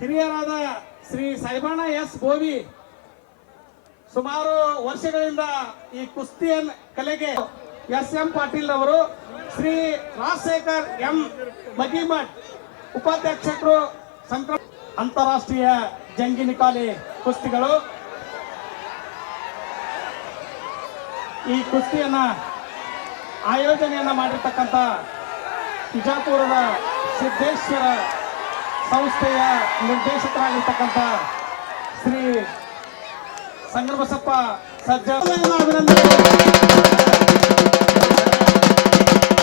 ಹಿರಿಯರಾದ ಶ್ರೀ ಸಾಯಿಬಣ್ಣ ಎಸ್ ಬೋವಿ ಸುಮಾರು ವರ್ಷಗಳಿಂದ ಈ ಕುಸ್ತಿ ಕಲೆಗೆ ಎಂ ಪಾಟೀಲ್ ಅವರು, ಶ್ರೀ ರಾಜಶೇಖರ್ ಎಂ ಮಗಿಮಠ್ ಉಪಾಧ್ಯಕ್ಷರು, ಅಂತಾರಾಷ್ಟ್ರೀಯ ಜಂಗಿ ನಿಕಾಲಿ ಕುಸ್ತಿಗಳು. ಈ ಕುಸ್ತಿಯನ್ನ ಆಯೋಜನೆಯನ್ನ ಮಾಡಿರ್ತಕ್ಕಂಥ ಬಿಜಾಪುರದ ಸಿದ್ದೇಶ್ವರ ಸಂಸ್ಥೆಯ ನಿರ್ದೇಶಕರಾಗಿರ್ತಕ್ಕಂಥ ಶ್ರೀ ಸಂಗಮಬಸಪ್ಪ ಸಜ್ಜನ ಅಭಿನಂದನೆ.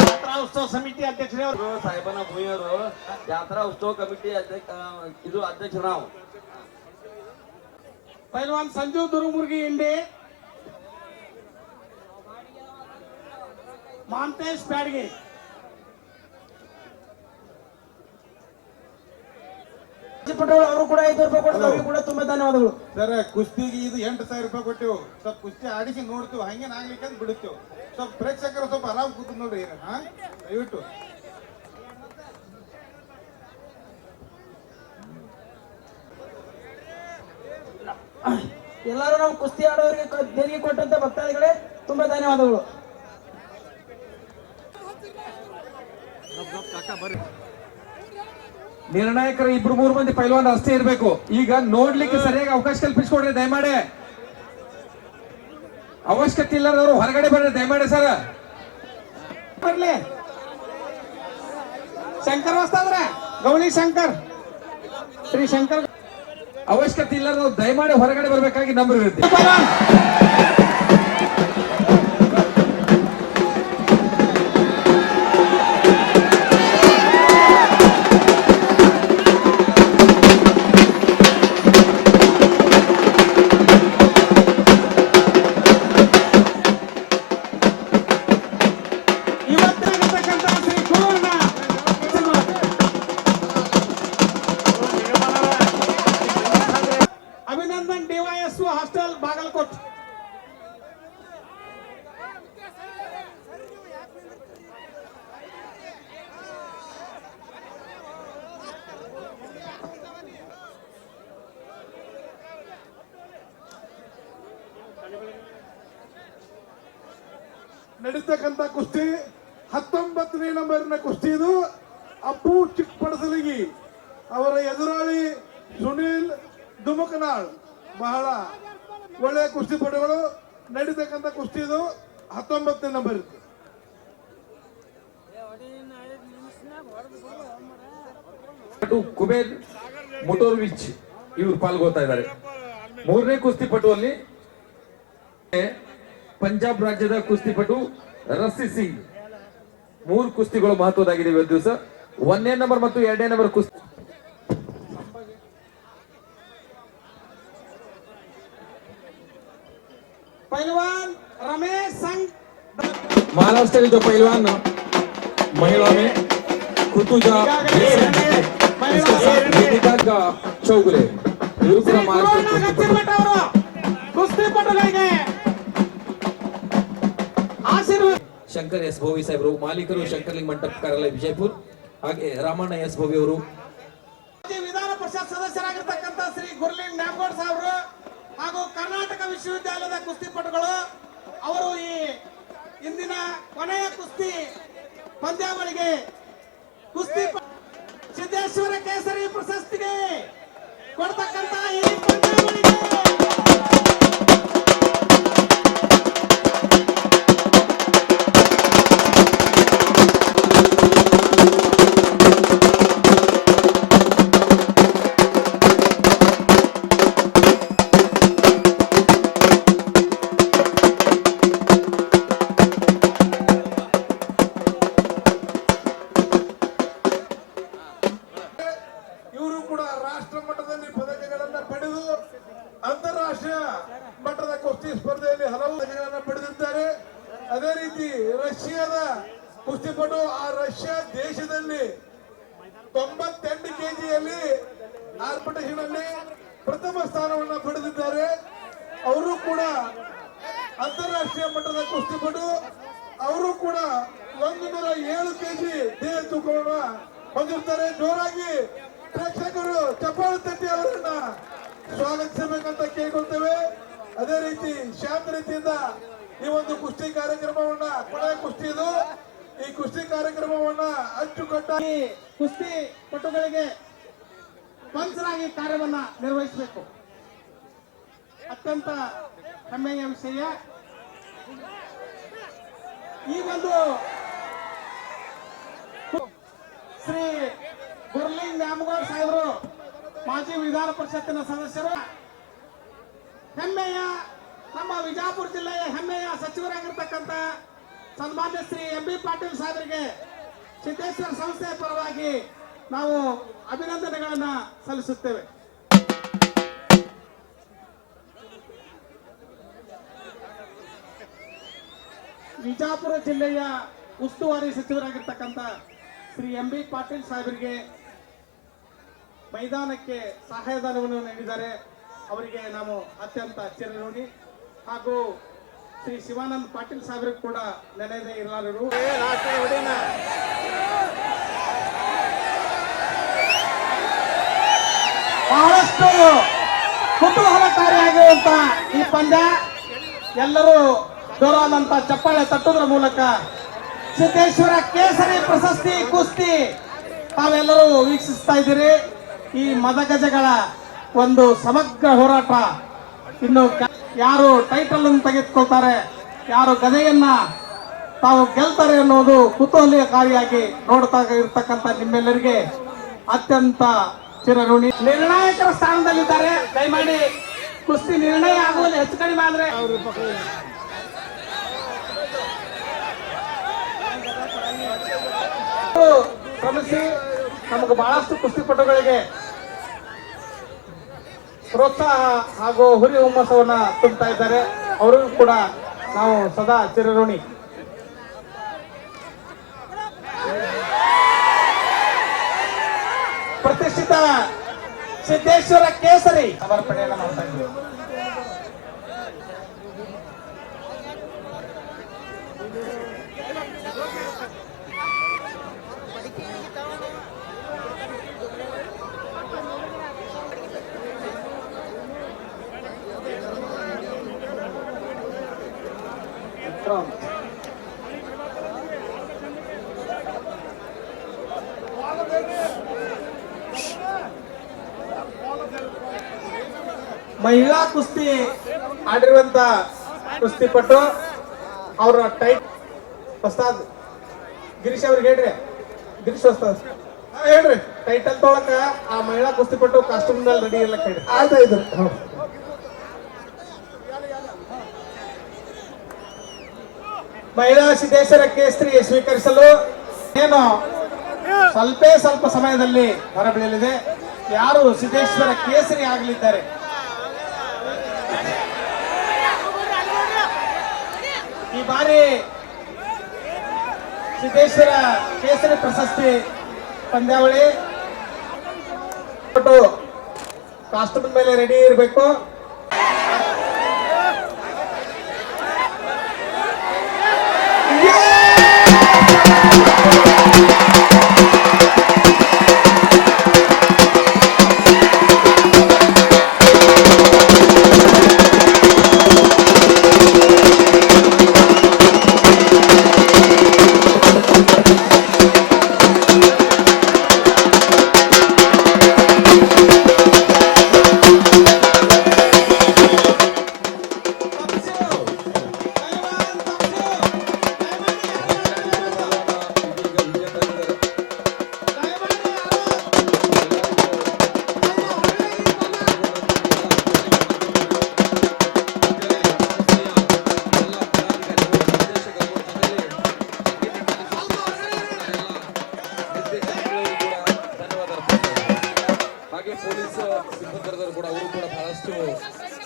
ಜಾತ್ರಾ ಉತ್ಸವ ಸಮಿತಿ ಅಧ್ಯಕ್ಷರು ಸಾಹೇಬನ ಭೂಮಿಯವರು ಜಾತ್ರಾ ಉತ್ಸವ ಕಮಿಟಿ ಇದು ಅಧ್ಯಕ್ಷರು ನಾವು. ಪೈಲ್ವಾನ್ ಸಂಜು ದುರುಮುರ್ಗಿ ಇಂಡಿ, ಮಾಂತೇಶ್ ಬ್ಯಾಡಗಿ. ಅವರು ಕೂಡ 5 ರೂಪಾಯಿ ಕೊಡ್ತಾರೆ, ಅವರಿಗೆ ಕೂಡ ತುಂಬಾ ಧನ್ಯವಾದಗಳು ಸರ್. ಕುಸ್ತಿಗೆ ಇದು 8,000 ರೂಪಾಯಿ ಕೊಟ್ಟೆವು. ಸ್ವಲ್ಪ ಕುಸ್ತಿ ಆಡಿಸಿ ನೋಡ್ತೀವಿ, ಹಂಗೆ ಆಗ್ಲಿಕ್ಕೆ ಅಂತ ಬಿಡುತ್ತೇವೆ. ಸ್ವಲ್ಪ ಪ್ರೇಕ್ಷಕರು ಸ್ವಲ್ಪ ಆರಾಮ್ ಕೂತು ನೋಡ್ರಿ. ದಯವಿಟ್ಟು ಎಲ್ಲರೂ ನಾವು ಕುಸ್ತಿ ಆಡೋರಿಗೆ ದೇಣಿಗೆ ಕೊಟ್ಟಂತ ಭಕ್ತಾದಿಗಳೇ ತುಂಬಾ ಧನ್ಯವಾದಗಳು. ನಿರ್ಣಾಯಕರ 2-3 ಮಂದಿ ಪೈಲ್ವಾನ್ ಅಷ್ಟೇ ಇರಬೇಕು. ಈಗ ನೋಡ್ಲಿಕ್ಕೆ ಸರಿಯಾಗಿ ಅವಕಾಶ ಕಲ್ಪಿಸ್ಕೊಡ್ರಿ ದಯಮಾಡಿ. ಅವಶ್ಯಕತೆ ಇಲ್ಲದವರು ಹೊರಗಡೆ ಬರ್ರಿ ದಯಮಾಡಿ ಸರ್. ಬರ್ಲಿ ಶಂಕರ್ ವಸ್ತಾದ್ರ ಗೌಳಿ ಶಂಕರ್, ಶ್ರೀ ಶಂಕರ್. ಅವಶ್ಯಕತೆ ಇಲ್ಲದವರು ದಯಮಾಡಿ ಹೊರಗಡೆ ಬರ್ಬೇಕಾಗಿ ನಂಬರ್ ಇರುತ್ತೆ. ಅಭಿನಂದನ್ ಡಿವೈಎಸ್ಒ ಹಾಸ್ಟೆಲ್ ಬಾಗಲಕೋಟ್. ನಡೀತಕ್ಕಂಥ ಕುಸ್ತಿ 19ನೇ ನಂಬರ್ನ ಕುಸ್ತಿ ಇದು. ಅಪ್ಪು ಚಿಕ್ಕಪಡಸಲಿಗಿ ಅವರ ಎದುರಾಳಿ ಸುನೀಲ್ ದುಮಕನಾಳ್, ಬಹಳ ಒಳ್ಳೆಯ ಕುಸ್ತಿಪಟುಗಳು. ನಡೀತಕ್ಕಂಥ ಕುಸ್ತಿ ಇದು 19ನೇ ನಂಬರ್ ಇತ್ತು. ಕುಬೇರ್ ಮೊಟೋರ್ವಿಚ್ ಇವರು ಪಾಲ್ಗೊಳ್ತಾ ಇದ್ದಾರೆ. 3ನೇ ಕುಸ್ತಿಪಟುವಲ್ಲಿ ಪಂಜಾಬ್ ರಾಜ್ಯದ ಕುಸ್ತಿಪಟು ರಸ್ಸಿ ಸಿಂಗ್. 3 ಕುಸ್ತಿಗಳು ಮಹತ್ವದಾಗಿದೆ ಇವತ್ತು ದಿವಸ. 1ನೇ ನಂಬರ್ ಮತ್ತು 2ನೇ ನಂಬರ್ ಕುಸ್ತಿ पहलवान रमेश संघ, महाराष्ट्र के जो पहलवान महिला में कुतुजा का चौगुले ಕುಸ್ತಿಪಟುಗಳಿಗೆ ಆಶೀರ್ವಾದ. ಶಂಕರ್ ಎಸ್ ಭೋವಿ ಸಾಹೇಬರು, ಮಾಲೀಕರು ಶಂಕರ್ಲಿಂಗ್ ಮಂಟಪ ಕಾರ್ಯಾಲಯ ವಿಜಯಪುರ. ಹಾಗೆ ರಾಮಣ್ಣ ಎಸ್ ಭೋವಿ ಅವರು, ವಿಧಾನ ಪರಿಷತ್ ಸದಸ್ಯರಾಗಿರ್ತಕ್ಕಂಥ ಶ್ರೀ ಗುರ್ಲಿಂಗ್ ನ್ಯಾಮಗೌಡ ಸಾಹೇಬರು ಹಾಗೂ ಕರ್ನಾಟಕ ವಿಶ್ವವಿದ್ಯಾಲಯದ ಕುಸ್ತಿಪಟುಗಳು ಅವರು ಈ ಇಂದಿನ ಕೊನೆಯ ಕುಸ್ತಿ ಪಂದ್ಯಾವಳಿಗೆ ಕುಸ್ತಿ ಸಿದ್ದೇಶ್ವರ ಕೇಸರಿ ಪ್ರಶಸ್ತಿಗೆ ಕೊಡ್ತಕ್ಕಂತ ಈ ಪಂದ್ಯಾವಳಿಗೆ ಅದೇ ರೀತಿ ರಷ್ಯಾದ ಕುಸ್ತಿಪಟು ಆ ರಷ್ಯಾ ದೇಶದಲ್ಲಿ 98 ಕೆಜಿಯಲ್ಲಿ ಕಾಂಪಿಟೇಷನ್ ಅಲ್ಲಿ ಪ್ರಥಮ ಸ್ಥಾನವನ್ನು ಪಡೆದಿದ್ದಾರೆ. ಅವರು ಕೂಡ ಅಂತಾರಾಷ್ಟ್ರೀಯ ಮಟ್ಟದ ಕುಸ್ತಿಪಟು. ಅವರು ಕೂಡ 107 ಕೆಜಿ ದೇಹ ತೂಕವನ್ನು ಬಂದಿರ್ತಾರೆ. ಜೋರಾಗಿ ಪ್ರೇಕ್ಷಕರು ಚಪ್ಪಾಳೆ ತಟ್ಟಿ ಅವರನ್ನ ಸ್ವಾಗತಿಸಬೇಕಂತ ಕೇಳ್ಕೊಳ್ತೇವೆ. ಅದೇ ರೀತಿ ಶಾಂತ ರೀತಿಯಿಂದ ಈ ಒಂದು ಕುಸ್ತಿ ಕಾರ್ಯಕ್ರಮವನ್ನ, ಕೊನೆಯ ಕುಸ್ತಿ ಇದು, ಈ ಕುಸ್ತಿ ಕಾರ್ಯಕ್ರಮವನ್ನ ಅಚ್ಚುಕಟ್ಟಾಗಿ ಕುಸ್ತಿ ಪಟುಗಳಿಗೆ ಸ್ಪಾನ್ಸರ್ ಆಗಿ ಕಾರ್ಯವನ್ನ ನಿರ್ವಹಿಸಬೇಕು. ಅತ್ಯಂತ ಹೆಮ್ಮೆಯ ವಿಷಯ. ಈ ಒಂದು ಶ್ರೀ ಗುರ್ಲಿಂಗ್ ನ್ಯಾಮಗೌಡ ಸಾಹೇಬರು ಮಾಜಿ ವಿಧಾನ ಪರಿಷತ್ತಿನ ಸದಸ್ಯರು, ಹೆಮ್ಮೆಯ ನಮ್ಮ ವಿಜಯಪುರ ಜಿಲ್ಲೆಯ ಹೆಮ್ಮೆಯ ಸಚಿವರಾಗಿರ್ತಕ್ಕಂಥ ಸನ್ಮಾನ್ಯ ಶ್ರೀ ಎಂ ಬಿ ಪಾಟೀಲ್ ಸಾಹೇಬರಿಗೆ ಸಿದ್ದೇಶ್ವರ ಸಂಸ್ಥೆಯ ಪರವಾಗಿ ನಾವು ಅಭಿನಂದನೆಗಳನ್ನ ಸಲ್ಲಿಸುತ್ತೇವೆ. ವಿಜಯಪುರ ಜಿಲ್ಲೆಯ ಉಸ್ತುವಾರಿ ಸಚಿವರಾಗಿರ್ತಕ್ಕಂಥ ಶ್ರೀ ಎಂ ಬಿ ಪಾಟೀಲ್ ಸಾಹೇಬರಿಗೆ ಮೈದಾನಕ್ಕೆ ಸಹಾಯಧನವನ್ನು ನೀಡಿದ್ದಾರೆ. ಅವರಿಗೆ ನಾವು ಅತ್ಯಂತ ಚಿರಋಣಿ. ಹಾಗೂ ಶ್ರೀ ಶಿವಾನಂದ ಪಾಟೀಲ್ ಸಾಹೇಬರಿಗೆ ಕೂಡ ನೆನೆದೇ ಇರಲಾರರು. ಬಹಳಷ್ಟು ಕುತೂಹಲಕಾರಿಯಾಗಿರುವಂತ ಈ ಪಂದ್ಯ ಎಲ್ಲರೂ ಜೋರಾದಂತ ಚಪ್ಪಾಳೆ ತಟ್ಟುವುದರ ಮೂಲಕ ಸಿದ್ದೇಶ್ವರ ಕೇಸರಿ ಪ್ರಶಸ್ತಿ ಕುಸ್ತಿ ತಾವೆಲ್ಲರೂ ವೀಕ್ಷಿಸ್ತಾ ಇದ್ದೀರಿ. ಈ ಮದಗಜಗಳ ಒಂದು ಸಮಗ್ರ ಹೋರಾಟ. ಇನ್ನು ಯಾರು ಟೈಟಲ್ ಅನ್ನು ತೆಗೆದುಕೊಳ್ತಾರೆ, ಯಾರು ಗದೆಯನ್ನ ತಾವು ಗೆಲ್ತಾರೆ ಅನ್ನೋದು ಕುತೂಹಲಕಾರಿಯಾಗಿ ನೋಡ್ತಾ ಇರ್ತಕ್ಕಂಥ ನಿಮ್ಮೆಲ್ಲರಿಗೆ ಅತ್ಯಂತ ಚಿರಋಣಿ. ನಿರ್ಣಾಯಕರ ಸ್ಥಾನದಲ್ಲಿದ್ದಾರೆ. ದಯಮಾಡಿ ಕುಸ್ತಿ ನಿರ್ಣಯ ಆಗುವಲ್ಲಿ ಹೆಚ್ಚು ಕಡಿಮೆ ಆದ್ರೆ ಶ್ರಮಿಸಿ ನಮಗೆ ಬಹಳಷ್ಟು ಕುಸ್ತಿಪಟುಗಳಿಗೆ ಪ್ರೋತ್ಸಾಹ ಹಾಗೂ ಹುರಿ ಹುಮ್ಮಸವನ್ನ ತುಂಬುತ್ತಾ ಇದ್ದಾರೆ. ಅವರಿಗೂ ಕೂಡ ನಾವು ಸದಾ ಚಿರಋಣಿ. ಪ್ರತಿಷ್ಠಿತ ಸಿದ್ದೇಶ್ವರ ಕೇಸರಿ ಸಮರ್ಪಣೆಯನ್ನು ಮಾಡ್ತಾ ಇದ್ದೀವಿ. ಮಹಿಳಾ ಕುಸ್ತಿ ಆಡಿರುವಂತ ಕುಸ್ತಿಪಟ್ಟು ಅವರ ಟೈಟ್ ಹೊಸ್ತಾದ್ ಗಿರೀಶ್ ಅವ್ರಿಗೆ ಹೇಳ್ರಿ. ಗಿರೀಶ್ ಹೊಸ್ತಾದ್ ಹೇಳ್ರಿ, ಟೈಟಲ್ ತೊಳಕ ಆ ಮಹಿಳಾ ಕುಸ್ತಿಪಟ್ಟು ಕಾಸ್ಟ್ಯೂಮ್ ನಲ್ಲಿ ರೆಡಿ ಎಲ್ಲ ಕೇಳಿ ಆಯ್ತಾ ಇದ್ರು. ಮಹಿಳಾ ಸಿದ್ದೇಶ್ವರ ಕೇಸರಿ ಸ್ವೀಕರಿಸಲು ಏನು ಸ್ವಲ್ಪ ಸಮಯದಲ್ಲಿ ಹೊರಬೀಳಲಿದೆ. ಯಾರು ಸಿದ್ದೇಶ್ವರ ಕೇಸರಿ ಆಗಲಿದ್ದಾರೆ? ಈ ಬಾರಿ ಸಿದ್ದೇಶ್ವರ ಕೇಸರಿ ಪ್ರಶಸ್ತಿ ಪಂದ್ಯಾವಳಿ ಕಾಸ್ಟ್ಯೂಮ್ ಮೇಲೆ ರೆಡಿ ಇರಬೇಕು.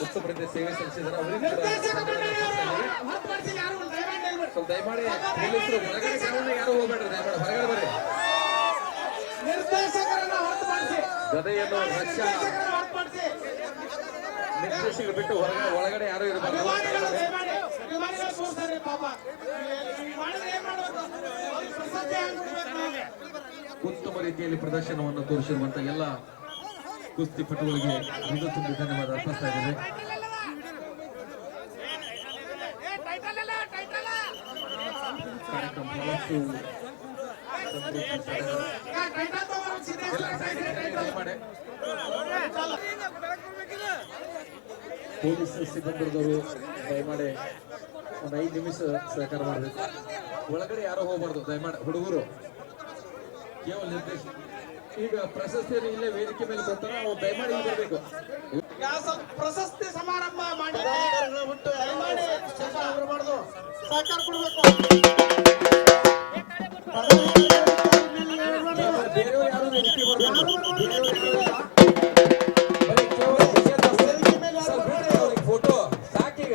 ಉತ್ತಮರಿಂದ ಸೇವೆ ಸಲ್ಲಿಸಿದ್ದಾರೆ. ಅವರಿಗೂ ಸ್ವಲ್ಪ ದಯಮಾಡಿ ಪೊಲೀಸರು ಹೊರಗಡೆ ಯಾರು ಹೋಗ್ಬೇಡ್ರಿ, ದಯಮಾಡಿ ಹೊರಗಡೆ ಬರ್ರಿ. ಗದೆಯನ್ನು ರಕ್ಷಾ ನಿರ್ದೇಶಕರು ಬಿಟ್ಟು ಒಳಗಡೆ ಯಾರು ಇರಬಾರ್ದು. ಉತ್ತಮ ರೀತಿಯಲ್ಲಿ ಪ್ರದರ್ಶನವನ್ನು ತೋರಿಸಿರುವಂತ ಎಲ್ಲ ಕುಸ್ತಿಪಟುಗಳಿಗೆ ಇದು ತುಂಬಿ ಧನ್ಯವಾದ ಅರ್ಪಿಸ್ತಾ ಇದ್ದೇವೆ. ಕಾರ್ಯಕ್ರಮ ಬಹಳಷ್ಟು ಪೊಲೀಸ್ ಸಿಬ್ಬಂದಿದವರು ದಯಮಾಡಿ ಒಂದು 5 ನಿಮಿಷ ಸಹಕಾರ ಮಾಡಬೇಕು. ಒಳಗಡೆ ಯಾರೋ ಹೋಗ್ಬಾರ್ದು ದಯಮಾಡಿ. ಹುಡುಗರು ಕೇವಲ ನಿರ್ದೇಶ. ಈಗ ಪ್ರಶಸ್ತಿಯನ್ನು ಇಲ್ಲೇ ವೇದಿಕೆ ಮೇಲೆ ಬರ್ತಾರೆ, ಅವ್ರು ದಯಮಾಡಿ ಇಲ್ಲಿ ಬರಬೇಕು. ಪ್ರಶಸ್ತಿ ಸಮಾರಂಭ ಮಾಡಿ ಬಿಟ್ಟು ದಯಮಾಡಿ ಮಾಡಬಾರ್ದು, ಸಹಕಾರ ಕೊಡಬೇಕು. ಬೇರೆಯವರು ಯಾರು ವೇದಿಕೆ ಫೋಟೋ ಸಾಕೀಗ.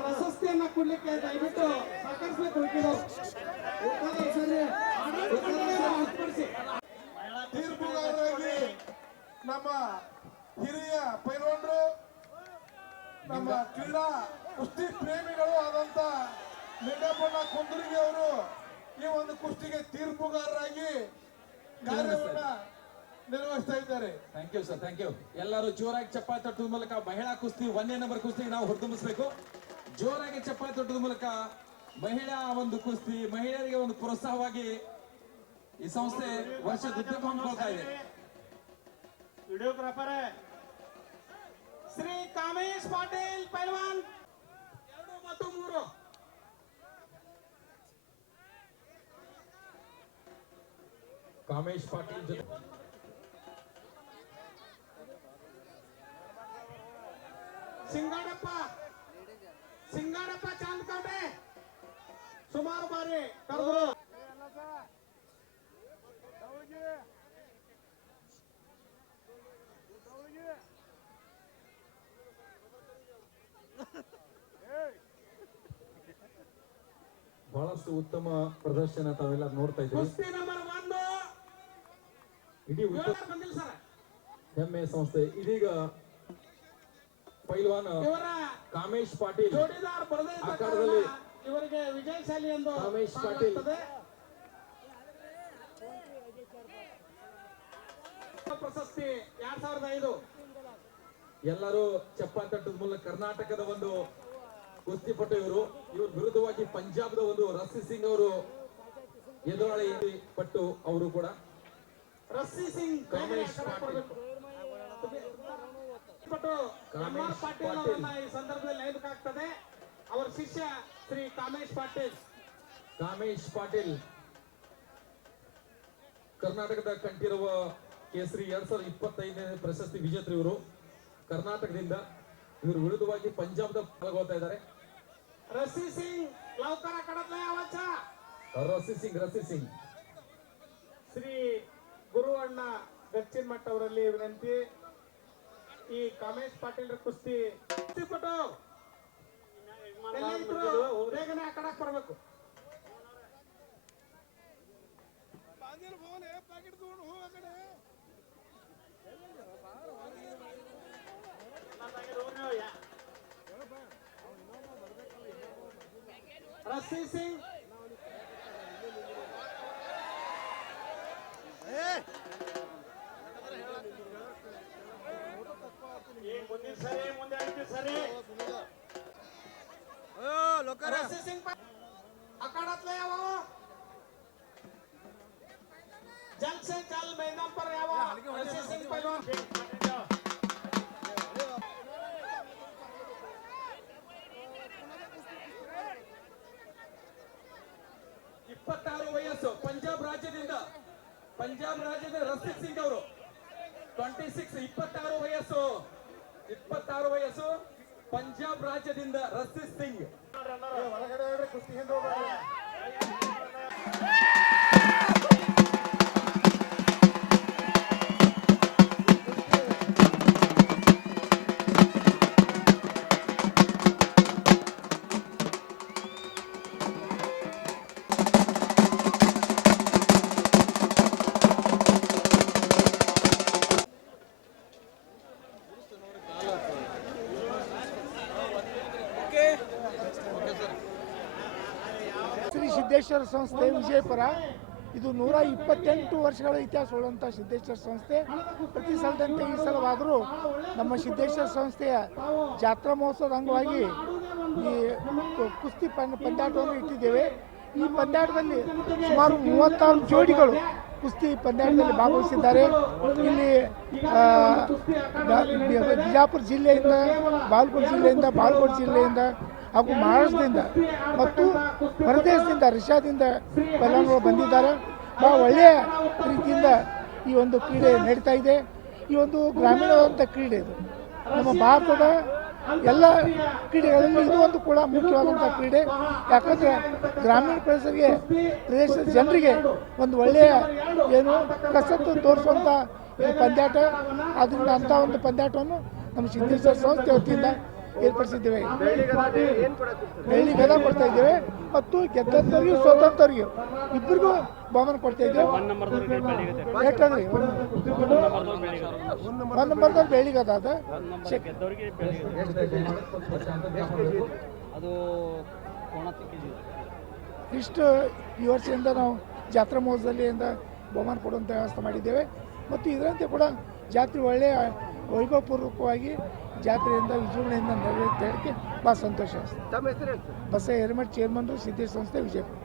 ಪ್ರಶಸ್ತಿಯನ್ನ ಕೊಡ್ಲಿಕ್ಕೆ ದಯವಿಟ್ಟು ಸಹಕರಿಸಬೇಕು. ತೀರ್ಪುಗಾರರಾಗಿ ನಮ್ಮ ಹಿರಿಯ ಪೈಲ್ವಾನರು, ನಮ್ಮ ಕ್ರೀಡಾ ಕುಸ್ತಿ ಪ್ರೇಮಿಗಳು ಆದಂತ ಲಿಂಗಪ್ಪಣ್ಣ ಕುಂದೂರಿಗೆ ಅವರು ಈ ಒಂದು ಕುಸ್ತಿಗೆ ತೀರ್ಪುಗಾರರಾಗಿ ಕಾರ್ಯವನ್ನ ನಿರ್ವಹಿಸ್ತಾ ಇದ್ದಾರೆ. Thank you sir, thank you. ಎಲ್ಲರೂ ಜೋರಾಗಿ ಚಪ್ಪಾಳೆ ತಟ್ಟುವ ಮೂಲಕ ಮಹಿಳಾ ಕುಸ್ತಿ 1ನೇ ನಂಬರ್ ಕುಸ್ತಿಗೆ ನಾವು ಹೊರತುಂಬಿಸಬೇಕು. ಜೋರಾಗಿ ಚಪ್ಪಾಳೆ ತಟ್ಟುವ ಮೂಲಕ ಮಹಿಳಾ ಒಂದು ಕುಸ್ತಿ, ಮಹಿಳೆಯರಿಗೆ ಒಂದು ಪ್ರೋತ್ಸಾಹವಾಗಿ ಈ ಸಂಸ್ಥೆ ವರ್ಷದುದ್ದಕ್ಕೂ ಹಮ್ಮಿಕೊಳ್ತಾ ಇದೆ. ವಿಡಿಯೋಗ್ರಾಫರ್ ಶ್ರೀ ಕಾಮೇಶ್ ಪಾಟೀಲ್ ಪೈಲ್ವಾನ್ 2 ಮತ್ತು 3. ಕಾಮೇಶ್ ಪಾಟೀಲ್ ಜೊತೆ ಸಿಂಗಾರಪ್ಪ ಚಾಂದಕೋಟೆ ಸುಮಾರು ಬಾರಿ ಕರೆದ್ರು. ಬಹಳಷ್ಟು ಉತ್ತಮ ಪ್ರದರ್ಶನ ತಾವೆಲ್ಲ ನೋಡ್ತಾ ಇದ್ದೀವಿ. ಕುಸ್ತಿ ನಂಬರ್ 1 ಇಡೀ ಬಂದಿಲ್ಲ ಸರ್. ಹೆಮ್ಮೆ ಸಂಸ್ಥೆ. ಇದೀಗ ಪೈಲ್ವಾನ್ ಇವರ ಕಾಮೇಶ್ ಪಾಟೀಲ್ ಜೋಡಿದಾರ್ ಬರದೇ ಆಕಾರದಲ್ಲಿ ಇವರಿಗೆ ವಿಜಯಶಾಲಿ ಎಂದು ಕಾಮೇಶ್ ಪಾಟೀಲ್ ಪ್ರಶಸ್ತಿ 2005. ಎಲ್ಲರೂ ಚಪ್ಪಾಳೆ ತಟ್ಟದ ಮೂಲಕ ಕರ್ನಾಟಕದ ಒಂದು ಕುಸ್ತಿಪಟು ಇವರು. ಇವ್ರ ವಿರುದ್ಧವಾಗಿ ಪಂಜಾಬ್ದ ಒಂದು ರಸ್ಸಿ ಸಿಂಗ್ ಅವರು ಎದುರಾಳಿ ಪಟ್ಟು ಅವರು ಕೂಡ. ರಸ್ಸಿ ಸಿಂಗ್ ಕಾಮೇಶ್ ಪಾಟೀಲ್ ಪಾಟೀಲ್ ಅವರನ್ನ ಈ ಸಂದರ್ಭದಲ್ಲಿ ನೇಮಕಾಗ್ತದೆ. ಅವರ ಶಿಷ್ಯ ಶ್ರೀ ಕಾಮೇಶ್ ಪಾಟೀಲ್. ಕಾಮೇಶ್ ಪಾಟೀಲ್ ಕರ್ನಾಟಕದ ಕಂಠೀರವ ಕೇಸರಿ 2025ನೇ ಪ್ರಶಸ್ತಿ ವಿಜೇತರು ಇವರು. ಕರ್ನಾಟಕದಿಂದ ಇವರು ವಿರುದ್ಧವಾಗಿ ಪಂಜಾಬ್ದ ಪಾಲ್ಗೊಳ್ತಾ ಇದ್ದಾರೆ. ರಸ್ಸಿ ಸಿಂಗ್ ಲವಕರ ಕಡತ್ಲೆ ಅವಚ್ಚ. ರಸ್ಸಿ ಸಿಂಗ್ ಶ್ರೀ ಗುರು ಅಣ್ಣ ಗಚ್ಚಿನ ಮಠ ಅವರಲ್ಲಿ ವಿನಂತಿ, ಈ ಕಾಮೇಶ್ ಪಾಟೀಲ್ ಕುಸ್ತಿ ಪಟು ಬೇಗನೆ ಆ ಕಡಕ್ ಬರ್ಬೇಕು. ರಸ್ಸಿ ಸಿಂಗ್ ಮುಂದಿನ ಸರಿ ಮುಂದೆ ಆಯ್ತು ಸರಿ. ರಸ್ಸಿ ಸಿಂಗ್ अखाड़ातले यावं जल्द से जल्द मैदान पर यावं रसी सिंग पहलवान 26 ವಯಸ್ಸು ಪಂಜಾಬ್ ರಾಜ್ಯದಿಂದ ರಸ್ಸಿ ಸಿಂಗ್ ಅವರು 26 ವಯಸ್ಸು ಪಂಜಾಬ್ ರಾಜ್ಯದಿಂದ ರಸ್ಸಿ ಸಿಂಗ್ ಹೊರಗಡೆ ಕುಸ್ತಿ ಹಿಂದೆ ಹೋಗ್ಬೇಡಿ. ಶ್ರೀ ಸಿದ್ದೇಶ್ವರ ಸಂಸ್ಥೆ ವಿಜಯಪುರ ಇದು 128 ವರ್ಷಗಳ ಇತಿಹಾಸ ಉಳ್ಳಂಥ ಸಿದ್ದೇಶ್ವರ ಸಂಸ್ಥೆ. ಪ್ರತಿ ಸಲದಂತೆ ಈ ಸಲವಾದರೂ ನಮ್ಮ ಸಿದ್ದೇಶ್ವರ ಸಂಸ್ಥೆಯ ಜಾತ್ರಾ ಮಹೋತ್ಸವದ ಅಂಗವಾಗಿ ಈ ಕುಸ್ತಿ ಪಂದ್ಯಾಟವನ್ನು ಇಟ್ಟಿದ್ದೇವೆ. ಈ ಪಂದ್ಯಾಟದಲ್ಲಿ ಸುಮಾರು 36 ಜೋಡಿಗಳು ಕುಸ್ತಿ ಪಂದ್ಯಾಟದಲ್ಲಿ ಭಾಗವಹಿಸಿದ್ದಾರೆ. ಇಲ್ಲಿ ಬಿಜಾಪುರ ಜಿಲ್ಲೆಯಿಂದ, ಬಾಗಲಕೋಟೆ ಜಿಲ್ಲೆಯಿಂದ ಹಾಗೂ ಮಹಾರಾಷ್ಟ್ರದಿಂದ ಮತ್ತು ಹೊರದೇಶದಿಂದ ರಷ್ಯಾದಿಂದ ಪೈಲ್ವಾನಗಳು ಬಂದಿದ್ದಾರೆ. ಭಾಳ ಒಳ್ಳೆಯ ರೀತಿಯಿಂದ ಈ ಒಂದು ಕ್ರೀಡೆ ನಡೀತಾ ಇದೆ. ಈ ಒಂದು ಗ್ರಾಮೀಣವಾದಂಥ ಕ್ರೀಡೆ ಇದು. ನಮ್ಮ ಭಾರತದ ಎಲ್ಲ ಕ್ರೀಡೆಗಳಲ್ಲಿ ಇದು ಒಂದು ಕೂಡ ಮುಖ್ಯವಾದಂಥ ಕ್ರೀಡೆ. ಯಾಕಂದರೆ ಗ್ರಾಮೀಣ ಪ್ರದೇಶದ ಜನರಿಗೆ ಒಂದು ಒಳ್ಳೆಯ ಏನು ಕಸರತ್ತು ತೋರಿಸುವಂಥ ಇದು ಪಂದ್ಯಾಟ. ಆದ್ದರಿಂದ ಅಂಥ ಒಂದು ಪಂದ್ಯಾಟವನ್ನು ನಮ್ಮ ಸಿದ್ದೇಶ್ವರ ಸಂಸ್ಥೆ ವತಿಯಿಂದ ಏರ್ಪಡಿಸಿದ್ದೇವೆ. ಬೆಳ್ಳಿ ಗದ ಕೊಡ್ತಾ ಇದ್ದೇವೆ ಮತ್ತು ಗೆದ್ದಂಥವ್ರಿಗೂ ಸೋತಂಥವ್ರಿಗೂ ಇಬ್ಬರಿಗೂ ಬಹುಮಾನ ಕೊಡ್ತಾ ಇದ್ದೇವೆ. ಎಷ್ಟಂದ್ರಿ ಒಂದು ನಂಬರ್ದವ್ರು ಬೆಳ್ಳಿ ಗದ ಅದ ಇಷ್ಟು ಈ ವರ್ಷದಿಂದ ನಾವು ಜಾತ್ರಾ ಮಹೋತ್ಸವದಲ್ಲಿ ಬಹುಮಾನ ಕೊಡುವಂಥ ವ್ಯವಸ್ಥೆ ಮಾಡಿದ್ದೇವೆ. ಮತ್ತು ಇದರಂತೆ ಕೂಡ ಜಾತ್ರೆ ಒಳ್ಳೆಯ ವೈಭವಪೂರ್ವಕವಾಗಿ ಜಾತ್ರೆಯಿಂದ ವಿಜೃಂಭಣೆಯಿಂದ ನೆರವೇರುತ್ತೆ. ಭಾಳ ಸಂತೋಷ. ಬಸ ಹಿರೇಮಠ ಚೇರ್ಮನ್ರು ಸಿದ್ದೇಶ್ವರ ಸಂಸ್ಥೆ ವಿಜಯಪುರ.